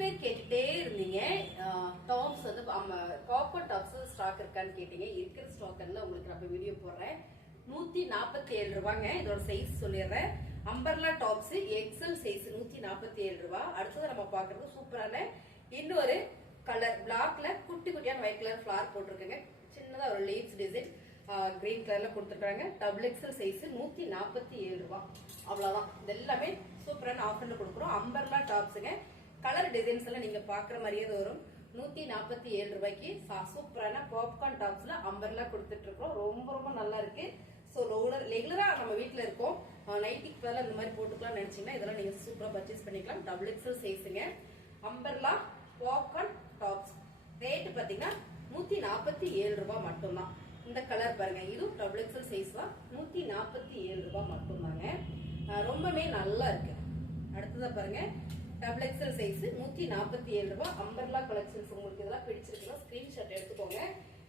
பேர் கேட்டுட்டே இருந்தீங்க டாப்ஸ் வந்து காப்பர் டாப்ஸ் ஸ்டாக் இருக்கான்னு கேட்டீங்க. இருக்கிற ஸ்டாக் எல்லாம் உங்களுக்கு நான் வீடியோ போடுறேன். 147 ரூபாங்க. இதோட சைஸ் சொல்லிடுறேன். அம்பர்லா டாப்ஸ் எக்ஸல் சைஸ் 147 ரூபாய். அடுத்தது நம்ம பாக்குறது சூப்பரான இன்னொரு கலர் பிளாக்ல குட்டி குட்டியான ஒயிட் கலர் ஃபிளார் போட்டிருக்கேங்க. சின்னதா ஒரு லீவ்ஸ் டிசைன் கிரீன் கலர்ல கொடுத்துருக்காங்க. டபுள் எக்ஸல் சைஸ் 147 ரூபாய். அவ்வளவுதான். இது எல்லாமே சூப்பரான ஆஃபர்ல கொடுக்குறோம். அம்பர்லா டாப்ஸுங்க. கலர் டிசைன்ஸ் எல்லாம் நீங்க பாக்குற மாதிரியே வரும். 147 ரூபாய்க்கு சூப்பரான பாப்கார்ன் டாப்ஸ்ல அம்பர்லா கொடுத்துட்டு இருக்கோம். ரொம்ப ரொம்ப நல்லா இருக்கு. சோ ரெகுலரா நம்ம வீட்டுல இருக்கோம். நைட்டிக்கு பதிலா இந்த மாதிரி போட்டுக்கலாம் நினைச்சீங்கன்னா இதெல்லாம் நீங்க சூப்பரா பர்ச்சேஸ் பண்ணிக்கலாம். டபுள் எக்ஸல் சைஸுங்க. அம்பர்லா பாப்கார்ன் டாப்ஸ் ரேட் பாத்தீங்கன்னா 147 ரூபாய் மட்டும்தான். இந்த கலர் பாருங்க, இதுவும் டபுள் எக்ஸல் சைஸ் தான். 147 ரூபாய் மட்டும்தாங்க. ரொம்பவே நல்லா இருக்கு. அடுத்ததா பாருங்க, டபுள் எக்ஸல் சைஸ் 147 ரூபாய். அம்பர்லா கலெக்ஷன்ஸ் உங்களுக்கு இதெல்லாம் பிடிச்சிருக்குன்னா ஸ்கிரீன்ஷாட் எடுத்துக்கோங்க.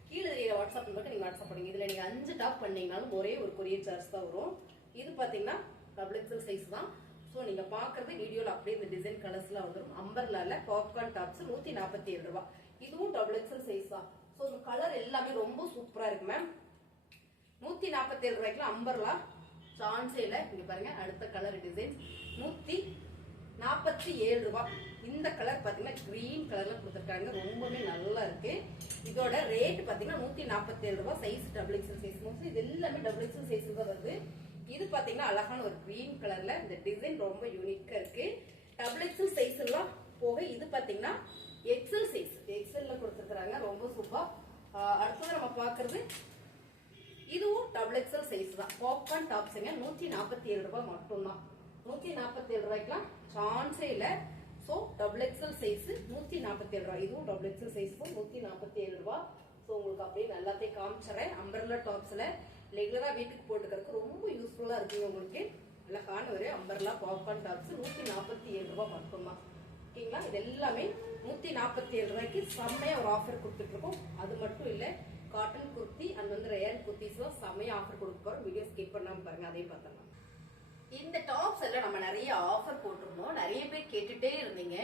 கீழே வாட்ஸ்அப் நம்பருக்கு நீங்க வாட்ஸ்அப் பண்ணுங்க. இதுல நீங்க 5 டாப் பண்ணீங்கனாலும் ஒரே ஒரு கொரியர் சார்ஜ் தான் வரும். இது பாத்தீங்கன்னா டபுள் எக்ஸல் சைஸ் தான். சோ நீங்க பாக்குறது வீடியோல அப்படியே இந்த டிசைன் கலர்ஸ்ல வந்துடும். அம்பர்லால பாப்கார்ன் டாப்ஸ் 147 ரூபாய். இதுவும் டபுள் எக்ஸல் சைஸ் தான். சோ இந்த கலர் எல்லாமே ரொம்ப சூப்பரா இருக்கு மேம். 147 ரூபாய்க்குல அம்பர்லா சான்ஸே இல்ல. இங்க பாருங்க, அடுத்த கலர் டிசைன் 147 ரூபாய். இந்த கலர் பாத்தீங்கன்னா கிரீன் கலர்ல கொடுத்துருக்காங்க. ரொம்பவே நல்லா இருக்கு. இதோட ரேட் பாத்தீங்கன்னா 147 ரூபாய். Size double XL size. Mostly இது எல்லாமே டபுள் எக்ஸல் சைஸ் தான் வருது. இது பாத்தீங்கன்னா அழகான ஒரு கிரீன் கலர்ல இந்த டிசைன் ரொம்ப யூனிக்கா இருக்கு. டபுள் எக்ஸல் சைஸ் எல்லாம் போக இது பாத்தீங்கன்னா எக்ஸல் சைஸ் எக்ஸல்ல கொடுத்துருக்காங்க. ரொம்ப சூப்பர். அடுத்தது நம்ம பாக்குறது இதுவும் டபுள் எக்ஸல் சைஸ் தான். பாப்கார்ன் டாப்ஸுங்க 147 ரூபாய் மட்டும்தான். 147 ரூபாய்க்குலாம் சான்ஸே இல்ல. சோ டபுள் எக்ஸல் சைஸ் 147 ரூபாய். இதுவும் டபுள் எக்ஸல் சைஸ் 147 ரூபாய். சோ உங்களுக்கு அப்படியே நல்லாத்தையும் காமிச்சறேன். அம்பர்லா டாப்ஸ்ல ரெகுலரா வீட்டுக்கு போட்டுக்கிறதுக்கு ரொம்ப யூஸ்ஃபுல்லா இருக்குங்க. உங்களுக்கு அழகான ஒரு அம்பர்லா பாப்கார்ன் டாப்ஸ் 147 ரூபாய் மட்டும்தான். ஓகேங்களா? இது எல்லாமே 147 ரூபாய்க்கு செம்மையா ஒரு ஆஃபர் கொடுத்துட்டு இருக்கோம். அது மட்டும் இல்ல, காட்டன் குர்த்தி அண்ட் வந்து ரேர் குர்த்திஸ் எல்லாம் செம்மையா ஆஃபர் கொடுக்க போறோம். வீடியோ ஸ்கிப் பண்ணாம பாருங்க. அதையும் பார்த்தலாம். இந்த டாப்ஸ் எல்லாம் நம்ம நிறைய ஆஃபர் போட்டிருந்தோம். நிறைய பேர் கேட்டுட்டே இருந்தீங்க.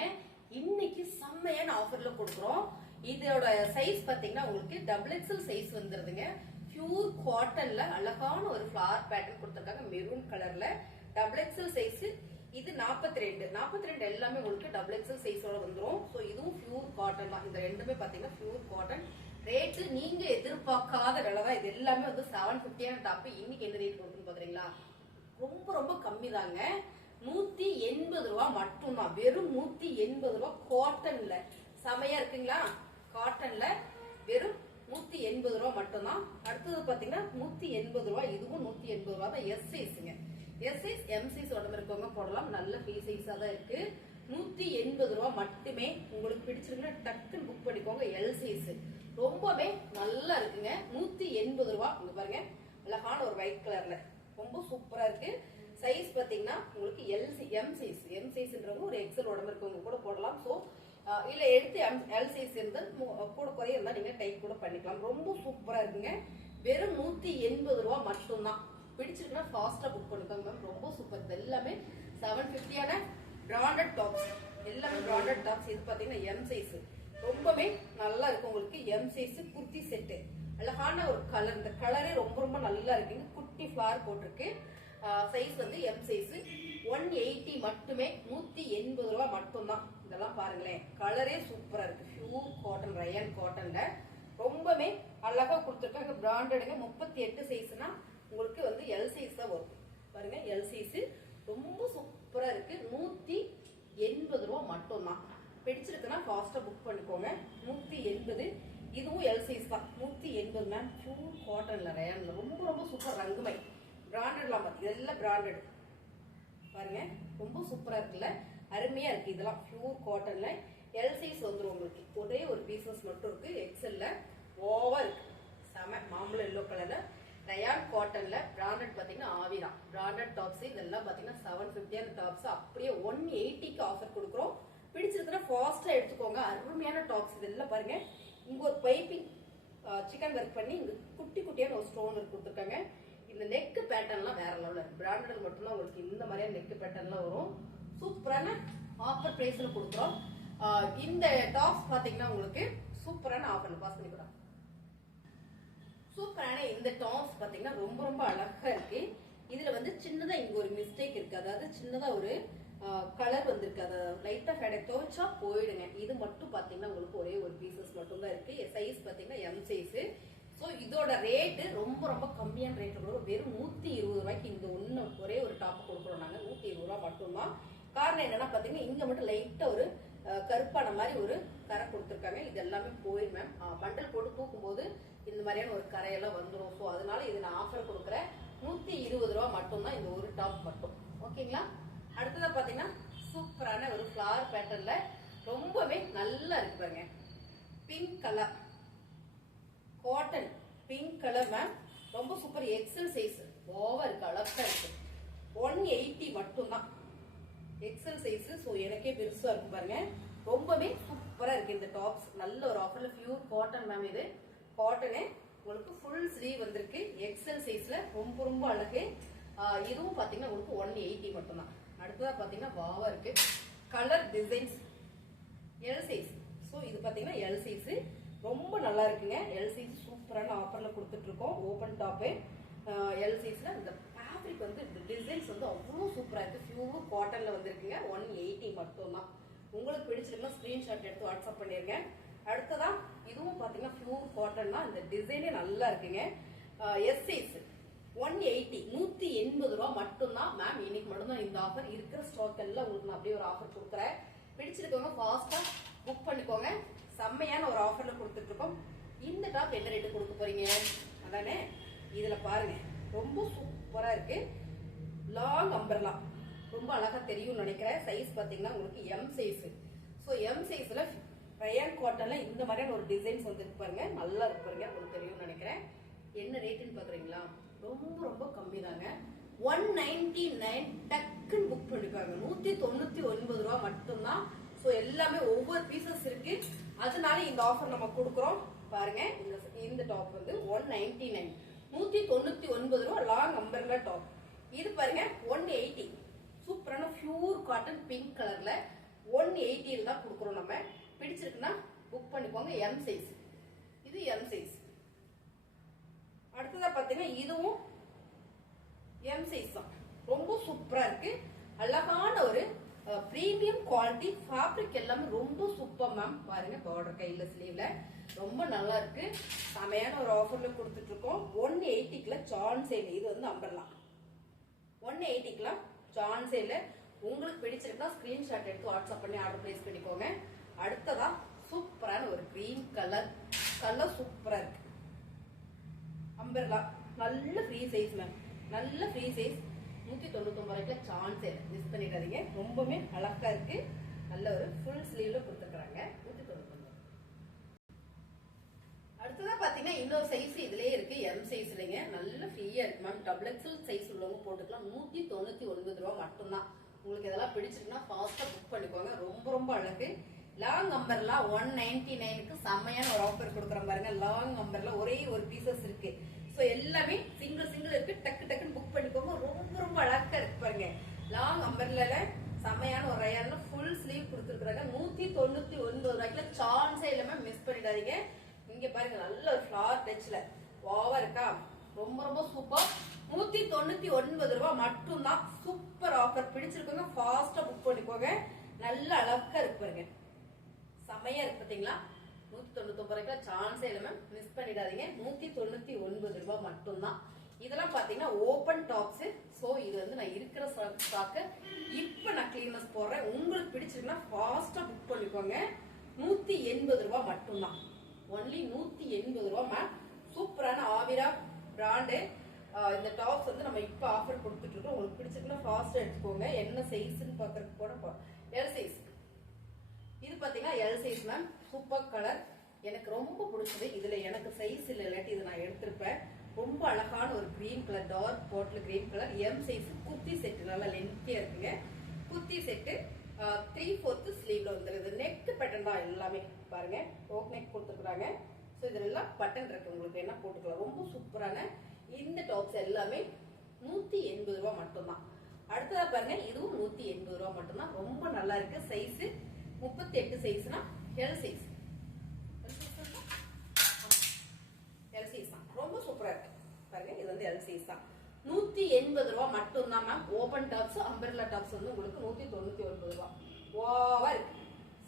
இன்னைக்கு செம்மையான ஆஃபர்ல கொடுக்குறோம். இதோட சைஸ் பாத்தீங்கன்னா உங்களுக்கு டபுள் எக்ஸல் சைஸ் வந்துருதுங்க. பியூர் காட்டன்ல அழகான ஒரு ஃபிளவர் பேட்டர்ன் கொடுத்திருக்காங்க. மெரூன் கலர்ல டபுள் எக்ஸல் சைஸ். இது 42 எல்லாமே உங்களுக்கு டபுள் எக்ஸல் சைஸோட வந்துரும். சோ இதுவும் பியூர் காட்டன் தான். இந்த ரெண்டுமே பாத்தீங்கன்னா பியூர் காட்டன். ரேட்டு நீங்க எதிர்பார்க்காத விலை தான். இது எல்லாமே வந்து 750 டாப். இன்னைக்கு என்ன ரேட் கொடுக்குன்னு பாக்குறீங்களா? ரொம்ப ரொம்ப கம்மி தாங்க. 180 ரூபாய் மட்டும்தான். வெறும் 180 ரூபாய் காட்டன்ல. செமையா இருக்குங்களா? காட்டன்ல வெறும் 180 ரூபாய் மட்டும்தான். அடுத்தது பாத்தீங்கன்னா 180 ரூபாய். இதுவும் 180 ரூபாய் தான். எஸ் சைஸுங்க. எஸ் சைஸ் எம் சைஸ் உடம்பு இருக்கவங்க போடலாம். நல்ல ஃப்ரீ சைஸா தான் இருக்கு. 180 ரூபாய் மட்டுமே. உங்களுக்கு பிடிச்சிருக்குன்னா டக்குன்னு புக் பண்ணிக்கோங்க. எல் சைஸ் ரொம்பவே நல்லா இருக்குங்க. 180 ரூபாய். இங்க பாருங்க, அழகான ஒரு ஒயிட் கலர்ல ரொம்ப சூப்பரா இருக்கு. சைஸ் பாத்தீங்கன்னா உங்களுக்கு எம் சைஸ்ன்றவங்க ஒரு எக்ஸல் உடம்பு இருக்கவங்க கூட போடலாம். சோ இல்ல எடுத்து எல் சைஸ் இருந்தா கூட குறைய இருந்தா நீங்க டைப் கூட பண்ணிக்கலாம். ரொம்ப சூப்பரா இருக்குங்க. வெறும் 180 ரூபாய் மட்டும்தான். பிடிச்சிருக்குன்னா ஃபாஸ்டா புக் பண்ணிக்கோங்க மேம். ரொம்ப சூப்பர். இது எல்லாமே 750 பிராண்டட் டாப்ஸ். எல்லாமே பிராண்டட் டாப்ஸ். இது பாத்தீங்கன்னா எம் சைஸ். ரொம்பவே நல்லா இருக்கு. உங்களுக்கு எம் சைஸ் குர்த்தி செட்டு. அழகான ஒரு கலர். இந்த கலரே ரொம்ப ரொம்ப நல்லா இருக்குங்க. குட்டி ஃபிளவர் போட்டிருக்கு. சைஸ் வந்து எம் சைஸ். 180 மட்டுமே. 180 ரூபாய் மட்டும்தான். இதெல்லாம் பாருங்களேன், கலரே சூப்பரா இருக்கு. பியூர் காட்டன், ரயான் காட்டன்ல ரொம்பவே அழகா கொடுத்துருக்காங்க. பிராண்டடுங்க. 38 சைஸ்னா உங்களுக்கு வந்து எல் சைஸ் தான் வரும். பாருங்க, எல் சைஸ் ரொம்ப சூப்பரா இருக்கு. 180 ரூபாய் மட்டும்தான். பிடிச்சிருக்குன்னா ஃபாஸ்டா புக் பண்ணிக்கோங்க. 180. இதுவும் எல் சைஸ் தான். 180 மேம். பியூர் காட்டன்ல ரயான்ல ரொம்ப ரொம்ப சூப்பர். ரங்குமை பிராண்டட்லாம் பாத்தீங்க. இதெல்லாம் பிராண்டட் பாருங்க. ரொம்ப சூப்பரா இருக்குல்ல? அருமையா இருக்கு. இதெல்லாம் பியூர் காட்டன்ல எல் சைஸ் வந்துடும் உங்களுக்கு. ஒரே ஒரு பீசஸ் மட்டும் இருக்கு. எக்ஸல்ல ஓவர் இருக்கு. செம மாம்பழம் எல்லோ கலர்ல ரயான் காட்டன்ல பிராண்டட் பாத்தீங்கன்னா ஆவிரா பிராண்டட் டாப்ஸ். இதெல்லாம் பாத்தீங்கன்னா 750 டாப்ஸ். அப்படியே 180க்கு ஆஃபர் கொடுக்குறோம். பிடிச்சிருக்கிற ஃபாஸ்டா எடுத்துக்கோங்க. அருமையான டாப்ஸ். இதெல்லாம் பாருங்க. இங்க ஒரு பைப்பிங் சிக்கன் ஒர்க் பண்ணி இங்க குட்டி குட்டியான ஒரு ஸ்டோன் ஒர்க் கொடுத்துருக்காங்க. இந்த நெக் பேட்டர்ன்லாம் வேற லெவல்ல இருக்கு. பிராண்டட் மட்டும்தான் உங்களுக்கு இந்த மாதிரியான நெக் பேட்டர்ன்லாம் வரும். சூப்பரான ஆஃபர் பிரைஸ்ல கொடுக்குறோம். இந்த டாப்ஸ் பாத்தீங்கன்னா உங்களுக்கு சூப்பரான ஆஃபர்ல பாஸ் பண்ணி கொடுங்க. சூப்பரான இந்த டாப்ஸ் பாத்தீங்கன்னா ரொம்ப ரொம்ப அழகா இருக்கு. இதுல வந்து சின்னதா இங்க ஒரு மிஸ்டேக் இருக்கு, அதாவது சின்னதா ஒரு கலர் வந்திருக்கு, அதை லைட்டா ஃபேடை துவைச்சா போயிடுங்க. இது மட்டும் பாத்தீங்கன்னா உங்களுக்கு ஒரே ஒரு பீசஸ் மட்டும் தான் இருக்கு. சைஸ் பாத்தீங்கன்னா எம் சைஸ். ஸோ இதோட ரேட்டு ரொம்ப ரொம்ப கம்மியான ரேட்ல கொடுக்குறோம். வெறும் 120 ரூபாய்க்கு இந்த ஒரே ஒரு டாப் கொடுக்குறோம் நாங்க. 120 ரூபாய் மட்டும்தான். காரணம் என்னன்னா பாத்தீங்கன்னா இங்க மட்டும் லைட்டா ஒரு கருப்பான மாதிரி ஒரு கரை கொடுத்துருக்காங்க. இது எல்லாமே போயிடும் மேம். பண்டல் போட்டு தூக்கும் போது இந்த மாதிரியான ஒரு கரையெல்லாம் வந்துடும். ஸோ அதனால இது நான் ஆஃபர் கொடுக்குறேன். 120 ரூபாய் மட்டும்தான் இந்த ஒரு டாப் மட்டும். ஓகேங்களா? அடுத்ததா பாத்தீங்கன்னா சூப்பரான ஒரு ஃபிளவர் பேட்டர்ன்ல ரொம்பவே நல்லா இருக்கு பாருங்க. Pink colour cotton pink colour ma'am. ரொம்ப சூப்பர். எக்ஸல் சைஸ் ஓவர் கலர்ஸா இருக்கு. 180 மட்டும்தான் எக்ஸல் சைஸ். ஸோ எனக்கே பெருசா இருக்கு பாருங்க. ரொம்பவே சூப்பரா இருக்கு இந்த டாப்ஸ். நல்ல ஒரு ஆஃபர்ல பியூர் காட்டன் மேம். இது காட்டனே உங்களுக்கு ஃபுல் ஸ்லீவ் வந்திருக்கு. எக்ஸல் சைஸ்ல ரொம்ப ரொம்ப அழகு. இதுவும் பாத்தீங்கன்னா உங்களுக்கு 180 மட்டும்தான். அடுத்ததா பாத்தீங்கன்னா வாவா இருக்கு. Colour designs L size. So இது பாத்தீங்கன்னா எல் சைஸ் ரொம்ப நல்லா இருக்குங்க. எல் சைஸ் சூப்பரான ஆஃபர்ல கொடுத்துட்டு இருக்கோம். ஓபன் டாப்பு எல் சைஸ்ல இந்த ஃபேப்ரிக் வந்து இந்த டிசைன்ஸ் வந்து அவ்வளோ சூப்பரா இருக்கு. பியூர் காட்டன்ல வந்திருக்குங்க. 180 மட்டும்தான். உங்களுக்கு பிடிச்சிருந்தா ஸ்கிரீன்ஷாட் எடுத்து வாட்ஸ்அப் பண்ணிருங்க. அடுத்ததா இதுவும் பாத்தீங்கன்னா பியூர் காட்டன் தான். இந்த டிசைனே நல்லா இருக்குங்க. எஸ் சைஸ் 180 180 ரூபாய் மட்டும்தான் மேம். இன்னைக்கு மட்டும்தான் இந்த ஆஃபர். இருக்கிற ஸ்டாக் எல்லாம் உங்களுக்கு நான் அப்படியே ஒரு ஆஃபர் கொடுக்குறேன். பிடிச்சிருக்கவங்க ஃபாஸ்டா புக் பண்ணிக்கோங்க. செம்மையான ஒரு ஆஃபர்ல கொடுத்துட்டு இருக்கோம். இந்த டாப் என்ன ரேட்டு கொடுக்க போறீங்க அதானே? இதுல பாருங்க ரொம்ப சூப்பரா இருக்கு. லாங் அம்பர்லா ரொம்ப அழகா தெரியும் நினைக்கிறேன். சைஸ் பாத்தீங்கன்னா உங்களுக்கு எம் சைஸ். ஸோ எம் சைஸ்ல ரயான் காட்டன்ல இந்த மாதிரியான ஒரு டிசைன்ஸ் வந்து பாருங்க. நல்லா இருக்கு பாருங்க. உங்களுக்கு தெரியும் நினைக்கிறேன். என்ன ரேட்டுன்னு பாக்குறீங்களா? ரொம்ப ரொம்ப கம்மி தாங்க. 199 டக்குன்னு புக் பண்ணிப்பாங்க. 199 ரூபாய் மட்டும்தான். ஸோ எல்லாமே ஒவ்வொரு பீசஸ் இருக்கு. அதனால இந்த ஆஃபர் நம்ம கொடுக்குறோம் பாருங்க. இந்த டாப் வந்து 199 199 ரூபாய் லாங் அம்பர்லா டாப். இது பாருங்க 180 சூப்பரான பியூர் காட்டன் பிங்க் கலர்ல 180 தான் கொடுக்குறோம். நம்ம பிடிச்சிருக்குன்னா புக் பண்ணிக்கோங்க. M size. இது எம் சைஸ். அடுத்ததா பாத்தீங்கன்னா இதுவும் எம் சைஸ் தான். ரொம்ப சூப்பரா இருக்கு. அழகான ஒரு பிரீமியம் குவாலிட்டி. ஃபேப்ரிக் எல்லாமே ரொம்ப சூப்பர் மேம். பாருங்க பார்டர் கையில ஸ்லீவ்ல ரொம்ப நல்லா இருக்கு. செமையான ஒரு ஆஃபர்ல கொடுத்துட்டு இருக்கோம். 180க்குல சான் சேல். இது வந்து அம்பர்லா 180க்குல சான் சேல். உங்களுக்கு பிடிச்சிருக்கா ஸ்கிரீன்ஷாட் எடுத்து வாட்ஸ்அப் பண்ணி ஆர்டர் பிளேஸ் பண்ணிக்கோங்க. அடுத்ததா சூப்பரான ஒரு கிரீன் கலர் சூப்பரா இருக்கு. அம்பர்லா நல்ல ஃப்ரீ சைஸ் மேம். நல்ல ஃப்ரீ சைஸ். 199 ரூபாய்க்கு சான்ஸ் மிஸ் பண்ணிடாதீங்க. ரொம்பவே அழகா இருக்கு. நல்ல ஒரு ஃபுல் ஸ்லீவ்ல கொடுத்துருக்காங்க. 199. அடுத்ததா பாத்தீங்கன்னா இன்னொரு சைஸ் இதுலயே இருக்கு. எம் சைஸ்லங்க நல்ல ஃப்ரீயா இருக்கு மேம். டபுள் எக்ஸல் சைஸ் உள்ளவங்க போட்டுக்கலாம். 199 ரூபாய் மட்டும்தான். உங்களுக்கு இதெல்லாம் பிடிச்சிருக்குன்னா ஃபாஸ்டா புக் பண்ணிக்கோங்க. ரொம்ப ரொம்ப அழகு. லாங் அம்பர்லா 199க்கு செம்மையான ஒரு ஆஃபர் கொடுக்குறோம் பாருங்க. லாங் அம்பர்லா ஒரே ஒரு பீசஸ் இருக்கு. சோ எல்லாமே சிங்கிள் இருக்கு. டக்கு டக்குன்னு புக் பண்ணிக்கோங்க. ரொம்ப ரொம்ப அழகா இருக்கு பாருங்க. லாங் அம்பர்ல செம்மையான ஒரு ரயான்ல ஃபுல் ஸ்லீவ் கொடுத்துருக்காங்க. 199 ரூபாய்க்குல சான்ஸே இல்லாம மிஸ் பண்ணிடாதீங்க. இங்க பாருங்க நல்ல ஒரு ஃபிளவர் டச்ல வாவா இருக்கா. ரொம்ப ரொம்ப சூப்பர். 199 ரூபாய் மட்டும்தான். Super offer. பிடிச்சிருக்கோங்க ஃபாஸ்டா புக் பண்ணிக்கோங்க. நல்ல அழகா இருக்கு பாருங்க. செம்மையா இருக்கு பாத்தீங்களா? 199 ரூபாய்க்கு சான்ஸே இல்ல மேம். மிஸ் பண்ணிடாதீங்க. 199 ரூபாய் மட்டும்தான். இதெல்லாம் பாத்தீங்கன்னா ஓபன் டாப்ஸ். சோ இது வந்து நான் இருக்கிற ஸ்டாக் இப்ப நான் கிளீனஸ் போடுறேன். உங்களுக்கு பிடிச்சிருக்குன்னா ஃபாஸ்டா புக் பண்ணிக்கோங்க. 180 ரூபாய் மட்டும்தான். ஒன்லி 180 ரூபாய் மேம். சூப்பரான ஆவிரா பிராண்டு. இந்த டாப்ஸ் வந்து நம்ம இப்ப ஆஃபர் கொடுத்துட்டு இருக்கோம். உங்களுக்கு பிடிச்சிருக்குன்னா ஃபாஸ்டா எடுத்துக்கோங்க. என்ன சைஸ்ன்னு பாக்குறதுக்கு கூட எல் சைஸ். இது பாத்தீங்கன்னா L size ma'am. Super colour. எனக்கு ரொம்ப பிடிச்சது. இதுல எனக்கு சைஸ் இல்ல, இல்லாட்டி இதை நான் எடுத்திருப்பேன். ரொம்ப அழகான ஒரு green colour, dark bottle green colour. M size. Kurti set நல்லா லென்த்தியா இருக்குங்க. குர்த்தி செட்டு 3/4 ஸ்லீவ்ல வந்துருது. நெக் பேட்டர்ன் தான் எல்லாமே பாருங்க. ரோக் நெக் கொடுத்துருக்காங்க. ஸோ இதுல எல்லாம் பட்டன் இருக்கு. உங்களுக்கு என்ன போட்டுக்கலாம். ரொம்ப சூப்பரான இந்த டாப்ஸ் எல்லாமே 180 ரூபாய் மட்டும்தான். அடுத்ததா பாருங்க இதுவும் 180 ரூபாய் மட்டும்தான். ரொம்ப நல்லா இருக்கு. சைஸ் 38 சைஸ்னா எல் சைஸ். எல் சைஸ் தான், ரொம்ப சூப்பரா இருக்கு பாருங்க. இது வந்து எல் சைஸ் தான். 180 ரூபாய் மட்டும் தான் ma'am. Open tops umbrella tops வந்து உங்களுக்கு 199 ரூபாய். ஓவா இருக்கு,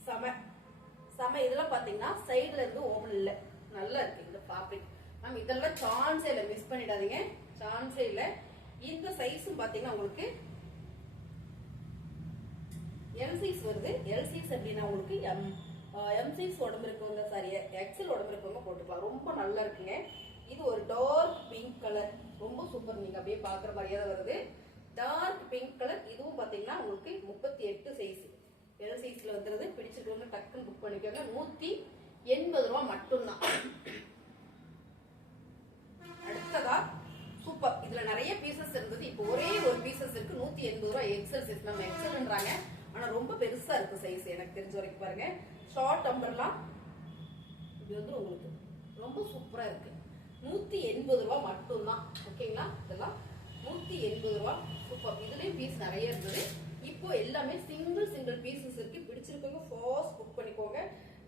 செம செம. இதெல்லாம் பாத்தீங்கன்னா சைடுல இருந்து ஓபன் இல்ல, நல்லா இருக்கு இந்த ஃபேப்ரிக் மேம். இதெல்லாம் சான்ஸே இல்ல, மிஸ் பண்ணிடாதீங்க, சான்ஸே இல்ல. இந்த சைஸும் பாத்தீங்கன்னா உங்களுக்கு எல் சைஸ் வருது. எல் சைஸ் அப்படின்னா உங்களுக்கு எம் சைஸ் உடம்பு இருக்கவங்க, சாரி எக்ஸல் உடம்பு இருக்கவங்க போட்டுக்கலாம். ரொம்ப நல்லா இருக்குங்க. இது ஒரு டார்க் பிங்க் கலர், ரொம்ப சூப்பர். நீங்க அப்படியே பாக்குற மாதிரியே தான் வருது, டார்க் பிங்க் கலர். இதுவும் பாத்தீங்கன்னா உங்களுக்கு 38 சைஸ் எல் சைஸ்ல வந்துருது. பிடிச்சிருக்கவங்க டக்குன்னு புக் பண்ணிக்கோங்க. 180 ரூபாய் மட்டும்தான். அடுத்ததா சூப்பர், இதுல நிறைய பீசஸ் இருந்தது, இப்போ ஒரே ஒரு பீசஸ் இருக்கு. 180 ரூபாய் எக்ஸல் சைஸ். நம்ம எக்ஸல்ன்றாங்க, ஆனா ரொம்ப பெருசா இருக்கு சைஸ் எனக்கு தெரிஞ்ச வரைக்கும். பாருங்க, ஷார்ட் அம்பர்லாம் இது வந்து உங்களுக்கு ரொம்ப சூப்பரா இருக்கு. 180 ரூபாய் மட்டும்தான். ஓகேங்களா, இதெல்லாம் 180 ரூபாய். சூப்பர். இதுலயும் பீஸ் நிறைய இருந்தது, இப்போ எல்லாமே சிங்கிள் பீசஸ் இருக்கு. பிடிச்சிருக்கவங்க ஃபாஸ்ட் புக் பண்ணிக்கோங்க.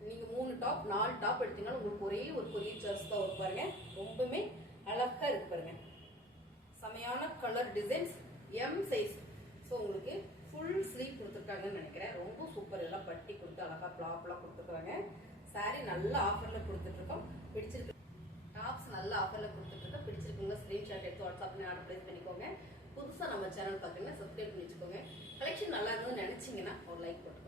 நீங்க 3 டாப் 4 டாப் எடுத்தீங்கன்னா உங்களுக்கு ஒரே ஒரு கொரியர் சார்ஜ் தான் வரும். பாருங்க, ரொம்பவே அழகா இருக்கு பாருங்க. செமையான colour designs, M size. So உங்களுக்கு ஃபுல் ஸ்லீவ் கொடுத்துருக்காங்கன்னு நினைக்கிறேன். ரொம்ப சூப்பர். எல்லாம் பட்டி கொடுத்து அழகா பிளாப்லாம் கொடுத்துருக்காங்க. சாரி நல்ல ஆஃபர்ல கொடுத்துட்டு இருக்கோம். பிடிச்சிருக்கு, டாப்ஸ் நல்ல ஆஃபர்ல கொடுத்துட்டு இருக்கோம். பிடிச்சிருக்குங்க ஸ்கிரீன்ஷாட் எடுத்து வாட்ஸ்அப்ல ஆர்டர் பிளேஸ் பண்ணிக்கோங்க. புதுசா நம்ம சேனல் பார்த்தீங்கன்னா சப்ஸ்கிரைப் பண்ணி வச்சுக்கோங்க. கலெக்ஷன் நல்லா இருந்ததுன்னு நினைச்சீங்கன்னா ஒரு லைக் பண்ணுங்க.